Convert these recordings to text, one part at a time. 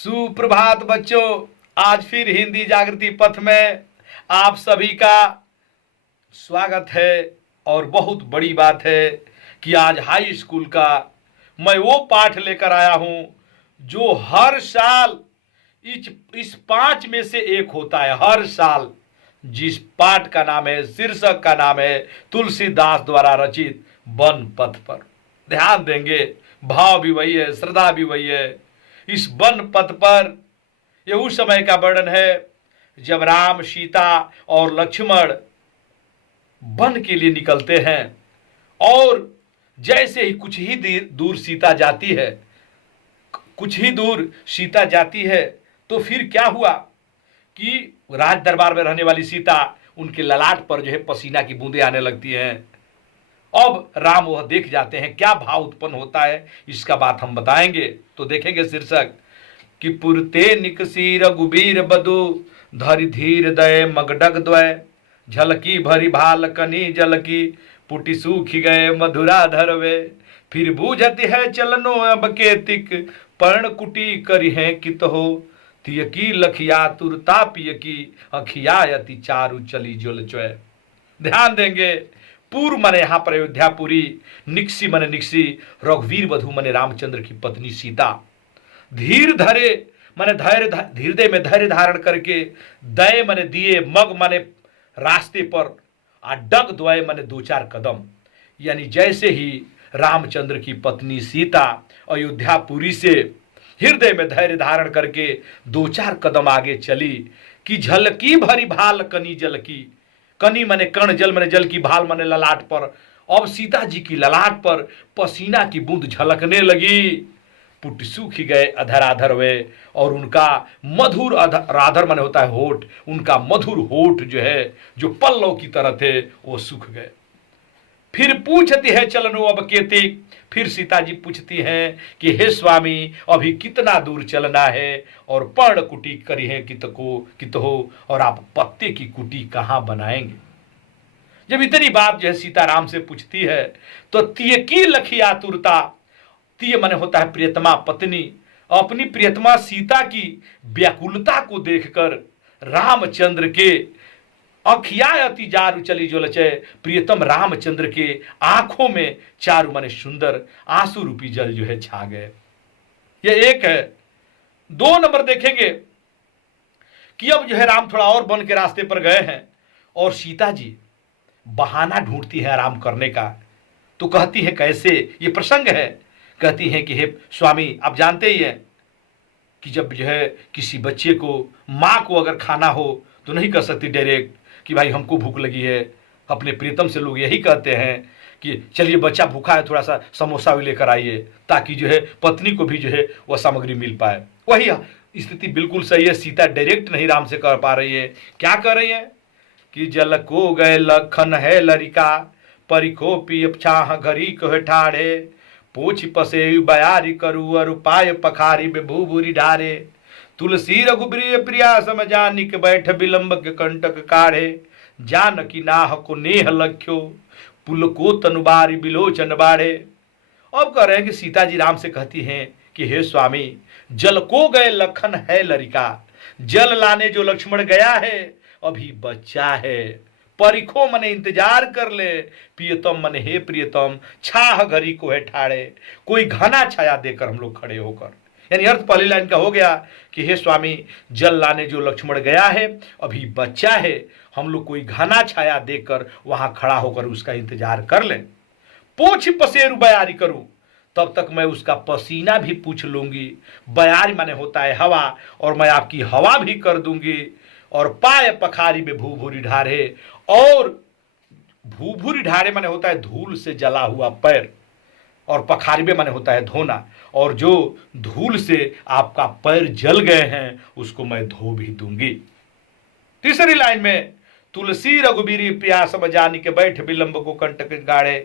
सुप्रभात बच्चों। आज फिर हिंदी जागृति पथ में आप सभी का स्वागत है। और बहुत बड़ी बात है कि आज हाई स्कूल का मैं वो पाठ लेकर आया हूं जो हर साल इस पांच में से एक होता है। हर साल जिस पाठ का नाम है, शीर्षक का नाम है तुलसीदास द्वारा रचित वन पथ पर। ध्यान देंगे, भाव भी वही है, श्रद्धा भी वही है। इस वन पथ पर यह उस समय का वर्णन है जब राम, सीता और लक्ष्मण वन के लिए निकलते हैं। और जैसे ही कुछ ही दूर सीता जाती है, कुछ ही दूर सीता जाती है, तो फिर क्या हुआ कि राज दरबार में रहने वाली सीता, उनके ललाट पर जो है पसीना की बूंदें आने लगती हैं। अब राम वह देख जाते हैं, क्या भाव उत्पन्न होता है इसका बात हम बताएंगे। तो देखेंगे शीर्षक कि पुरते निकसी रघुबीर बधु धरि धीर दय मगडग द्वय झलकी भरी भाल कनी जलकी पुटी सूखी गए मधुरा धरवे फिर बूझती है चलनो अब केतिक पर्ण कुटी करी है कित हो तियकी लखिया तुरता पियकी अखियायति चारु चली जुल चय। ध्यान देंगे, पूर्व मने यहाँ पर अयोध्यापुरी, निक्सी मने निक्सी, रघुवीर वधु मने रामचंद्र की पत्नी सीता। धीर धरे मने धैर्य, हृदय में धैर्य धारण करके, दय मने दिए, मग मने रास्ते पर, आ डग द्वय मने दो चार कदम। यानी जैसे ही रामचंद्र की पत्नी सीता अयोध्यापुरी से हृदय में धैर्य धारण करके दो चार कदम आगे चली कि झलकी भरी भाल कनी जल की, कनी मने कण, जल मने जल की, भाल मने ललाट पर। अब सीता जी की ललाट पर पसीना की बूंद झलकने लगी। पुट सूखी गए अधराधर वे, और उनका मधुर राधर मने होता है होठ, उनका मधुर होठ जो है, जो पल्लव की तरह थे, वो सूख गए। फिर पूछती है चलनो अब केतिक, फिर सीता जी पूछती हैं कि हे स्वामी अभी कितना दूर चलना है, और पर्ण कुटी करी है कित हो, और आप पत्ते की कुटी कहाँ बनाएंगे। जब इतनी बात जो है सीताराम से पूछती है, तो तियकी लखी आतुरता, तिय माने होता है प्रियतमा पत्नी, अपनी प्रियतमा सीता की व्याकुलता को देखकर रामचंद्र के अखियायति जारु चली जो लचे, प्रियतम रामचंद्र के आंखों में चारु माने सुंदर आंसू रूपी जल जो है छा गए। यह एक है। दो नंबर देखेंगे कि अब जो है राम थोड़ा और वन के रास्ते पर गए हैं, और सीता जी बहाना ढूंढती है आराम करने का। तो कहती है कैसे, ये प्रसंग है, कहती है कि हे स्वामी आप जानते ही हैं कि जब जो है किसी बच्चे को, माँ को अगर खाना हो तो नहीं कह सकती डायरेक्ट कि भाई हमको भूख लगी है। अपने प्रीतम से लोग यही कहते हैं कि चलिए बच्चा भूखा है, थोड़ा सा समोसा भी लेकर आइए, ताकि जो है पत्नी को भी जो है वह सामग्री मिल पाए। वही स्थिति बिल्कुल सही है। सीता डायरेक्ट नहीं राम से कर पा रही है। क्या कर रही है कि जल को गए लखन है लरिका परिखो पिय छाह घरी कह ठाड़े पोछ पसे बयारी करू और पाय पखारी बेभूबुरी ढारे तुलसी रघुप्रिय प्रिया समझानिक बैठ विलंब के कंटक काढ़े जानकी नाह को नेह लख्यो पुल को तनुबारी बिलोचन बाढ़े। अब कह रहे हैं कि सीता जी राम से कहती हैं कि हे स्वामी जल को गए लखन है लरिका, जल लाने जो लक्ष्मण गया है अभी बच्चा है। परिखो मने इंतजार कर ले, प्रियतम मने हे प्रियतम, छाह घरी को है ठाड़े, कोई घना छाया देकर हम लोग खड़े होकर। यानी अर्थ पहली लाइन का हो गया कि हे स्वामी जल लाने जो लक्ष्मण गया है अभी बच्चा है, हम लोग कोई घना छाया देकर वहां खड़ा होकर उसका इंतजार कर लें। पोछ पसेरु बयारी करूं, तब तक मैं उसका पसीना भी पूछ लूंगी। बयारी माने होता है हवा, और मैं आपकी हवा भी कर दूंगी। और पाय पखारी में भूभूरी ढारे, और भूभूरी ढारे माने होता है धूल से जला हुआ पैर, और पखारीबे माने होता है धोना। और जो धूल से आपका पैर जल गए हैं उसको मैं धो भी दूंगी। तीसरी लाइन में तुलसी रघुबीर प्रिया समझानी के बैठ विलंब को कंटक गाड़े।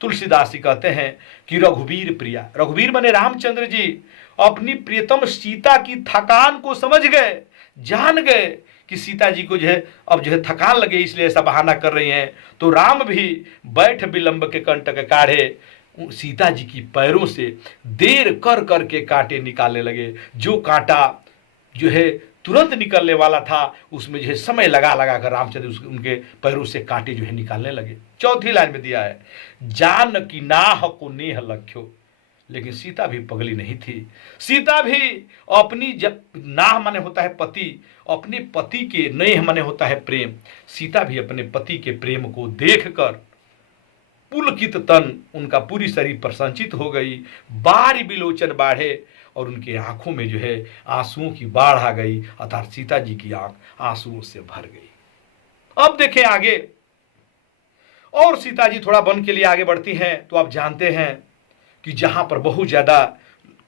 तुलसीदास जी कहते हैं कि रघुबीर प्रिया, रघुबीर माने रामचंद्र जी अपनी प्रियतम सीता की थकान को समझ गए, जान गए कि सीता जी को जो है अब जो है थकान लगे, इसलिए ऐसा बहाना कर रही हैं। तो राम भी बैठ विलंब के कंटक काढ़े, सीता जी की पैरों से देर कर कर के कांटे निकालने लगे। जो कांटा जो है तुरंत निकलने वाला था, उसमें जो है समय लगा लगा कर रामचंद्र उनके पैरों से कांटे जो है निकालने लगे। चौथी लाइन में दिया है, जान की नाह को नेह लख्यो। लेकिन सीता भी पगली नहीं थी। सीता भी अपनी नाह माने होता है पति, अपने पति के नेह माने होता है प्रेम। सीता भी अपने पति के प्रेम को देखकर पुलकित तन, उनका पूरी शरीर प्रसन्नचित हो गई। बारी बिलोचन बाढ़े, और उनके आंखों में जो है आंसुओं की बाढ़ आ गई, अर्थात सीता जी की आंख आंसुओं से भर गई। अब देखें आगे, और सीता जी थोड़ा वन के लिए आगे बढ़ती हैं तो आप जानते हैं कि जहां पर बहुत ज्यादा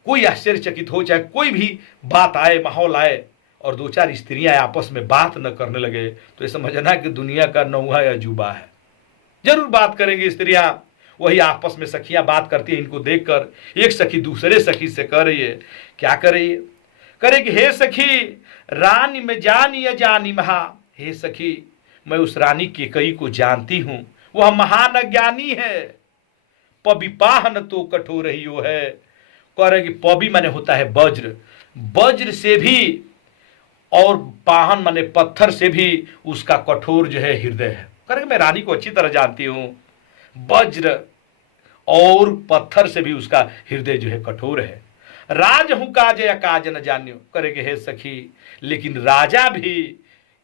कोई आश्चर्यचकित हो, चाहे कोई भी बात आए, माहौल आए, और दो चार स्त्रियां आपस में बात न करने लगे, तो ये समझना कि दुनिया का नौवा अजूबा है। जरूर बात करेंगे स्त्रियां, वही आपस में सखियां बात करती है। इनको देखकर एक सखी दूसरे सखी से कह रही है, क्या कर रही है, करे कि हे सखी रानी में जानी या जानी महा। हे सखी, मैं उस रानी केकई को जानती हूं, वह महान अज्ञानी है। पबी पाहन तो कठोर ही वो है। कह रहे कि पबी माने होता है वज्र, वज्र से भी, और पाहन माने पत्थर से भी उसका कठोर जो है हृदय है। कह रहे मैं रानी को अच्छी तरह जानती हूं, वज्र और पत्थर से भी उसका हृदय जो है कठोर है। राज हूं काज या काज न जान्यो। करे कि हे सखी, लेकिन राजा भी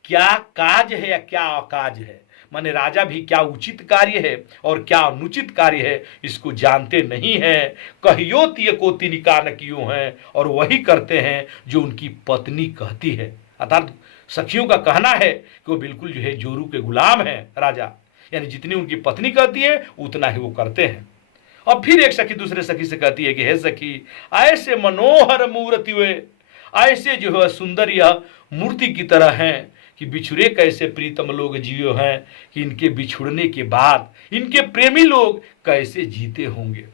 क्या काज है या क्या अकाज है, माने राजा भी क्या उचित कार्य है और क्या अनुचित कार्य है, इसको जानते नहीं है। कहियो तिय को तिनिका न कियो है, और वही करते हैं जो उनकी पत्नी कहती है। अर्थात सखियों का कहना है कि वो बिल्कुल जो है जोरू के गुलाम है राजा, यानी जितनी उनकी पत्नी कहती है उतना ही वो करते हैं। अब फिर एक सखी दूसरे सखी से कहती है कि हे सखी, ऐसे मनोहर मूर्ति हुए, ऐसे जो है सुंदर यह मूर्ति की तरह हैं कि बिछुड़े कैसे प्रीतम लोग जियो हैं, कि इनके बिछुड़ने के बाद इनके प्रेमी लोग कैसे जीते होंगे।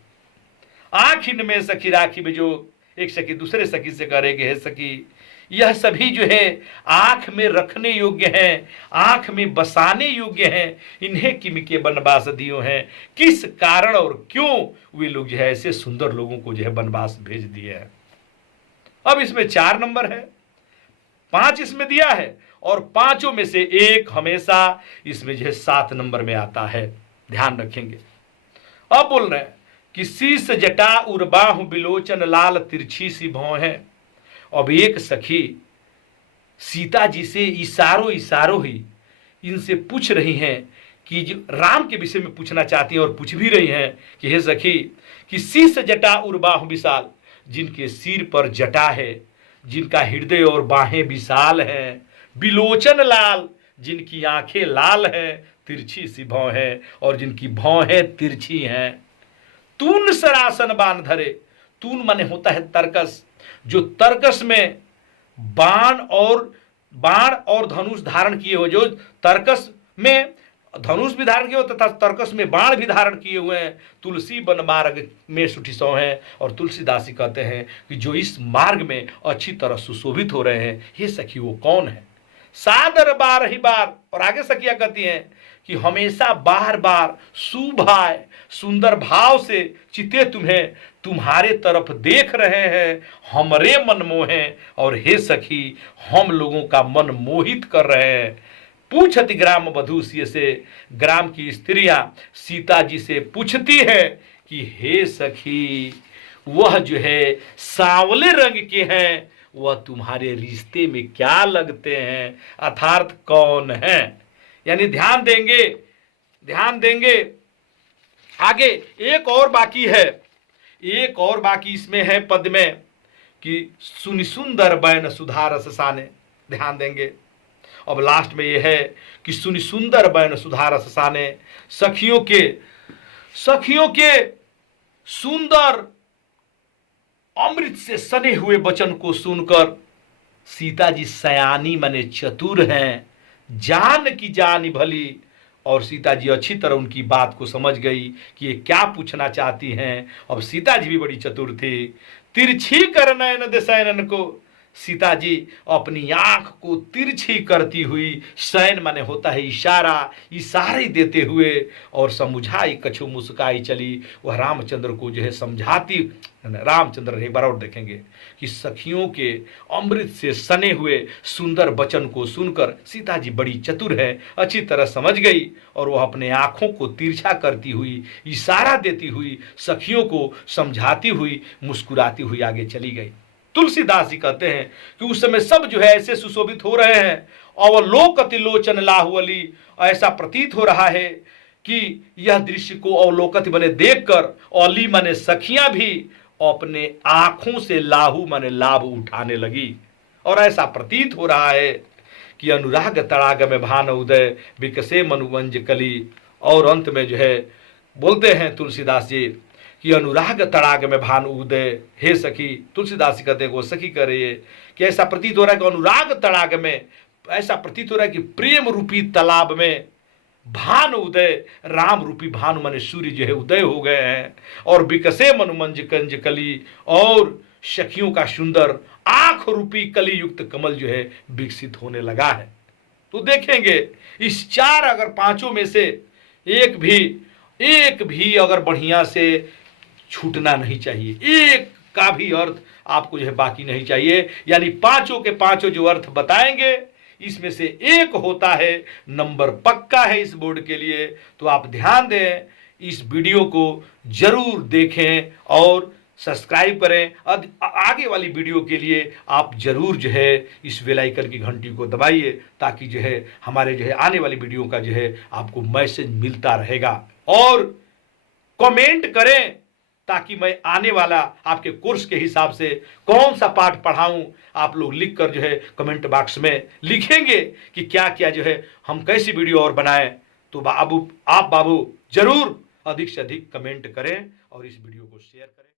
आंख इनमें सखी राखी में, जो एक सखी दूसरे सखी से कह रहे कि हे सखी, यह सभी जो है आंख में रखने योग्य हैं, आंख में बसाने योग्य हैं, इन्हें किम के बनवास दियो हैं। किस कारण और क्यों वे लोग जो है ऐसे सुंदर लोगों को जो है बनवास भेज दिए हैं। अब इसमें 4 नंबर है, 5 इसमें दिया है, और पांचों में से एक हमेशा इसमें जो है 7 नंबर में आता है, ध्यान रखेंगे। अब बोल रहे हैं कि शीश जटा उर्बाहु बिलोचन लाल तिरछी सी भौं है। अब एक सखी सीता जी से इशारों ही इनसे पूछ रही हैं कि जो राम के विषय में पूछना चाहती हैं, और पूछ भी रही हैं कि हे सखी, कि शीश जटा उर्बाहु विशाल, जिनके सिर पर जटा है, जिनका हृदय और बाहें विशाल हैं, बिलोचन लाल, जिनकी आंखें लाल हैं, तिरछी सी भौं है, और जिनकी भौहें तिरछी हैं। तून सरासन बाण धरे, तून माने होता है तरकस, जो तरकस में बाण और धनुष धारण किए हुए, जो तरकस में धनुष भी धारण किए हुए तथा तरकस में बाण भी धारण किए हुए हैं। तुलसी बन मार्ग में सुठिसौ हैं, और तुलसीदासी कहते हैं कि जो इस मार्ग में अच्छी तरह सुशोभित हो रहे हैं, ये सखी वो कौन है। सादर बार ही बार, और आगे सखियां कहती हैं कि हमेशा बार बार सुभाए, सुंदर भाव से चिते तुम्हें तुम्हारे तरफ देख रहे हैं, हमरे मन मोहे, और हे सखी हम लोगों का मन मोहित कर रहे हैं। पूछती ग्राम वधू से, ग्राम की स्त्रियां सीता जी से पूछती है कि हे सखी, वह जो है सांवले रंग के हैं, वह तुम्हारे रिश्ते में क्या लगते हैं, अर्थात कौन है। यानी ध्यान देंगे आगे एक और बाकी है, एक और बाकी इसमें है पद में कि सुनि सुंदर बैन सुधारस साने। ध्यान देंगे, अब लास्ट में यह है कि सुनि सुंदर बैन सुधारस साने, सखियों के सुंदर अमृत से सने हुए वचन को सुनकर सीता जी सयानी माने चतुर हैं, जान की जानी भली, और सीता जी अच्छी तरह उनकी बात को समझ गई कि ये क्या पूछना चाहती हैं। अब सीता जी भी बड़ी चतुर थी। तिरछी कर नयन दशैनन को, सीता जी अपनी आंख को तिरछी करती हुई, सैन माने होता है इशारा, इशारे देते हुए और समझाई कछु मुस्काई चली। वह रामचंद्र को जो है समझाती। रामचंद्र एक बार और देखेंगे कि सखियों के अमृत से सने हुए सुंदर वचन को सुनकर सीता जी बड़ी चतुर है, अच्छी तरह समझ गई और वह अपने आंखों को तिरछा करती हुई, इशारा देती हुई, सखियों को समझाती हुई, मुस्कुराती हुई आगे चली गई। तुलसीदास जी कहते हैं कि उस समय सब जो है ऐसे सुशोभित हो रहे हैं, अवलोकति लोचन लाहुअली, ऐसा प्रतीत हो रहा है कि यह दृश्य को अवलोकति माने देखकर, अली माने सखियां भी अपने आंखों से लाहू माने लाभ उठाने लगी। और ऐसा प्रतीत हो रहा है कि अनुराग तड़ाग में भान उदय विकसे मनुवंज कली। और अंत में जो है बोलते हैं तुलसीदास जी कि अनुराग तड़ाग में भान उदय, हे सखी, तुलसीदास जी कहते हैं वो सखी कह रही है कि ऐसा प्रतीत हो रहा है कि अनुराग तड़ाग में, ऐसा प्रतीत हो रहा है कि प्रेम रूपी तालाब में भान उदय, राम रूपी भानु माने सूर्य जो है उदय हो गए हैं। और विकसे मनुमंज कंज कली, और सखियों का सुंदर आंख रूपी कली युक्त कमल जो है विकसित होने लगा है। तो देखेंगे इस चार अगर पांचों में से एक भी अगर बढ़िया से छूटना नहीं चाहिए, एक का भी अर्थ आपको जो है बाकी नहीं चाहिए। यानी पांचों के पांचों जो अर्थ बताएंगे इसमें से एक होता है, नंबर पक्का है इस बोर्ड के लिए। तो आप ध्यान दें, इस वीडियो को जरूर देखें और सब्सक्राइब करें। आगे वाली वीडियो के लिए आप जरूर जो है इस बेल आइकन की घंटी को दबाइए, ताकि जो है हमारे जो है आने वाली वीडियो का जो है आपको मैसेज मिलता रहेगा। और कमेंट करें ताकि मैं आने वाला आपके कोर्स के हिसाब से कौन सा पाठ पढ़ाऊं, आप लोग लिखकर जो है कमेंट बॉक्स में लिखेंगे कि क्या क्या जो है हम कैसी वीडियो और बनाएं। तो बाबू जरूर अधिक से अधिक कमेंट करें और इस वीडियो को शेयर करें।